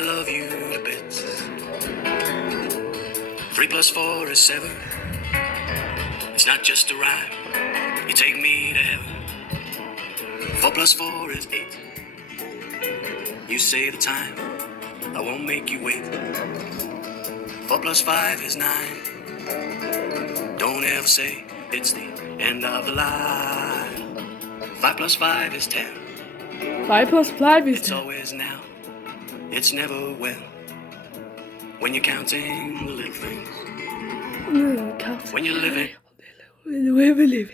love you to bits. 3 plus 4 is 7. It's not just a rhyme. You take me to heaven. 4 plus 4 is 8. You say the time, I won't make you wait. 4 plus 5 is 9. Don't ever say it's the end of the line. 5 plus 5 is 10. 5 plus 5 is It's 10. always now, it's never when. When you're counting the little things. When you're living. When we're living.